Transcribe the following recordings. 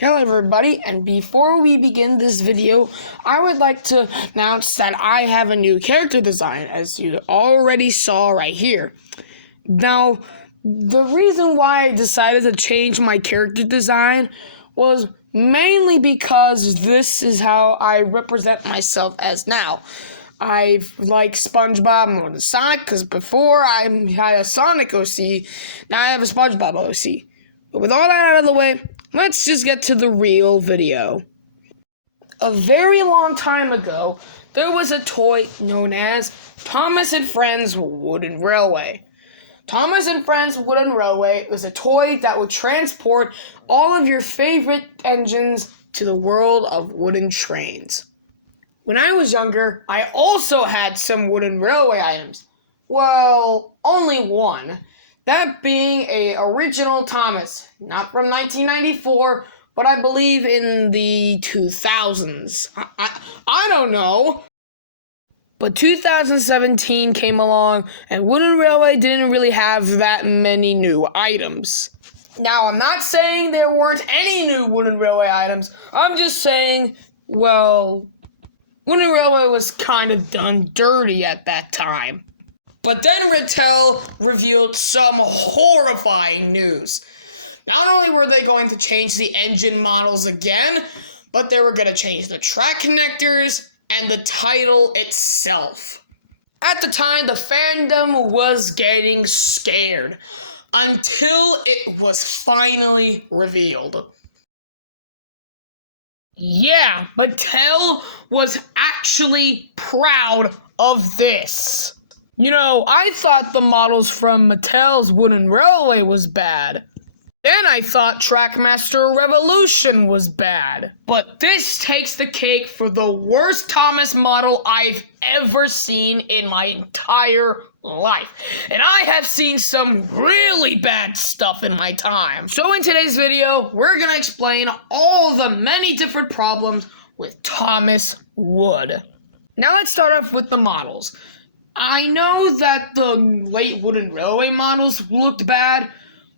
Hello everybody, and before we begin this video, I would like to announce that I have a new character design, as you already saw right here. Now, the reason why I decided to change my character design was mainly because this is how I represent myself as now. I like SpongeBob more than Sonic, because before I had a Sonic OC, now I have a SpongeBob OC. But with all that out of the way, let's just get to the real video. A very long time ago, there was a toy known as Thomas and Friends Wooden Railway. Thomas and Friends Wooden Railway was a toy that would transport all of your favorite engines to the world of wooden trains. When I was younger, I also had some wooden railway items. Well, only one. That being a original Thomas, not from 1994, but I believe in the 2000s. I don't know. But 2017 came along, and Wooden Railway didn't really have that many new items. Now, I'm not saying there weren't any new Wooden Railway items. I'm just saying, well, Wooden Railway was kind of done dirty at that time. But then Mattel revealed some horrifying news. Not only were they going to change the engine models again, but they were going to change the track connectors and the title itself. At the time, the fandom was getting scared until it was finally revealed. Yeah, Mattel was actually proud of this. You know, I thought the models from Mattel's Wooden Railway was bad. Then I thought Trackmaster Revolution was bad. But this takes the cake for the worst Thomas model I've ever seen in my entire life. And I have seen some really bad stuff in my time. So in today's video, we're gonna explain all the many different problems with Thomas Wood. Now let's start off with the models. I know that the late Wooden Railway models looked bad,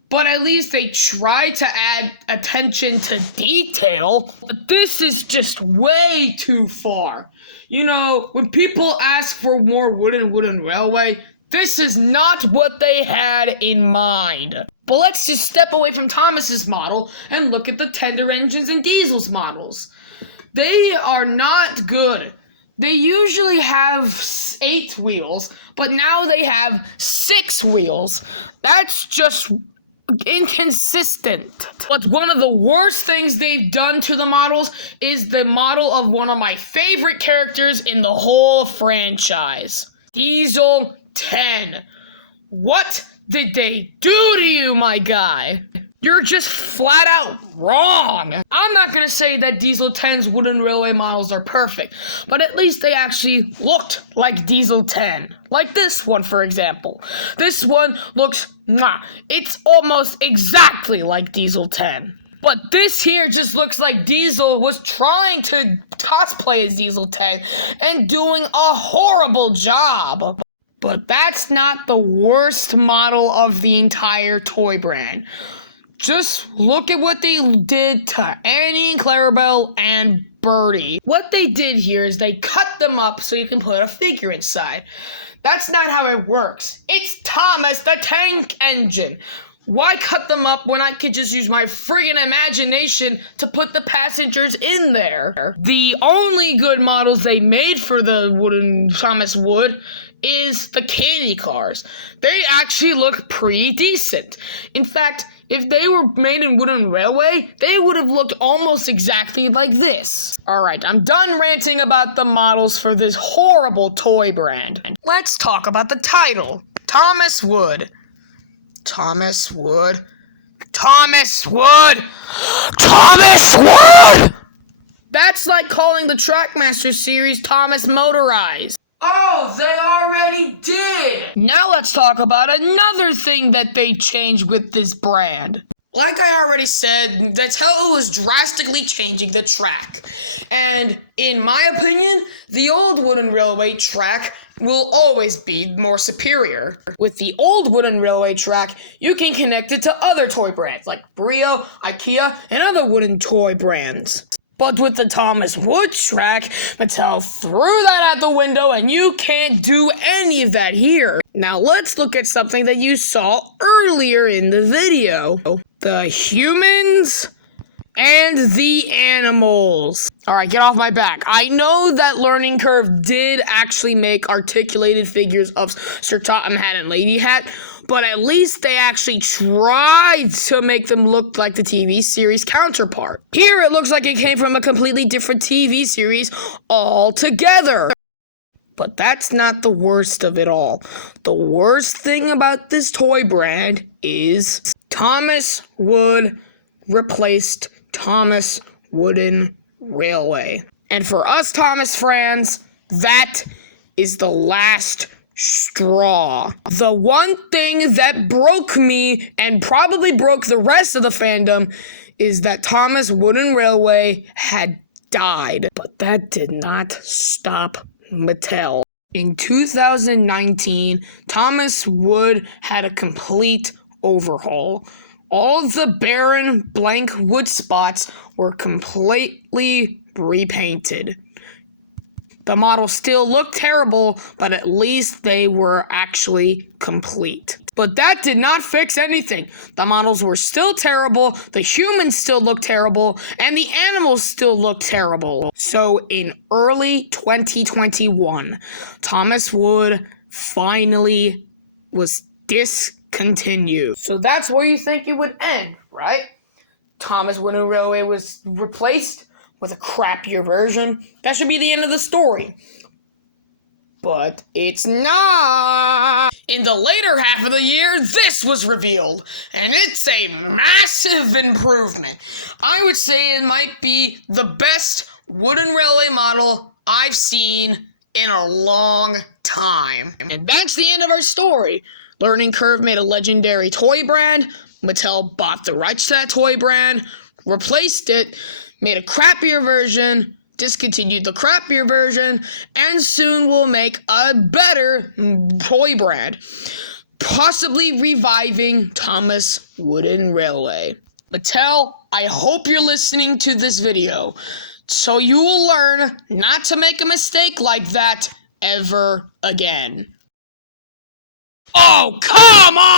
but at least they tried to add attention to detail. But this is just way too far. You know, when people ask for more Wooden Railway, this is not what they had in mind. But let's just step away from Thomas's model and look at the Tender Engines and Diesel's models. They are not good. They usually have 8 wheels, but now they have 6 wheels. That's just inconsistent. But one of the worst things they've done to the models is the model of one of my favorite characters in the whole franchise, Diesel 10. What did they do to you, my guy? You're just flat out wrong. I'm not gonna say that Diesel 10's Wooden Railway models are perfect, but at least they actually looked like Diesel 10. Like this one, for example. This one looks, it's almost exactly like Diesel 10. But this here just looks like Diesel was trying to cosplay as Diesel 10 and doing a horrible job. But that's not the worst model of the entire toy brand. Just look at what they did to Annie and Clarabelle and Birdie. What they did here is they cut them up so you can put a figure inside. That's not how it works. It's Thomas the Tank Engine. Why cut them up when I could just use my friggin' imagination to put the passengers in there? The only good models they made for the wooden Thomas Wood is the candy cars. They actually look pretty decent. In fact, if they were made in Wooden Railway, they would have looked almost exactly like this. Alright, I'm done ranting about the models for this horrible toy brand. Let's talk about the title. Thomas Wood. Thomas Wood. Thomas Wood! Thomas Wood! That's like calling the Trackmaster series Thomas Motorized. Oh, they already did! Now let's talk about another thing that they changed with this brand. like I already said, Mattel was drastically changing the track. And in my opinion, the old wooden railway track will always be more superior. With the old wooden railway track, you can connect it to other toy brands like Brio, IKEA, and other wooden toy brands. But with the Thomas Wood track, Mattel threw that out the window and you can't do any of that here. Now let's look at something that you saw earlier in the video. The humans and the animals. Alright, get off my back. I know that Learning Curve did actually make articulated figures of Sir Topham Hatt and Lady Hat, but at least they actually tried to make them look like the TV series counterpart. Here it looks like it came from a completely different TV series altogether. But that's not the worst of it all. The worst thing about this toy brand is Thomas Wood replaced Thomas Wooden Railway. And for us Thomas fans, that is the last straw. The one thing that broke me and probably broke the rest of the fandom is that Thomas Wooden Railway had died. But that did not stop Mattel. In 2019, Thomas Wood had a complete overhaul. All the barren blank wood spots were completely repainted. The models still looked terrible, but at least they were actually complete. But that did not fix anything. The models were still terrible, the humans still looked terrible, and the animals still looked terrible. So in early 2021, Thomas Wood finally was discontinued. So that's where you think it would end, right? Thomas Wooden Railway was replaced with a crappier version. That should be the end of the story. But it's not. In the later half of the year, this was revealed, and it's a massive improvement. I would say it might be the best wooden railway model I've seen in a long time. And that's the end of our story. Learning Curve made a legendary toy brand. Mattel bought the rights to that toy brand, replaced it, made a crappier version, discontinued the crappier version, and soon will make a better toy brand, possibly reviving Thomas Wooden Railway. Mattel, I hope you're listening to this video, so you will learn not to make a mistake like that ever again. Oh, come on!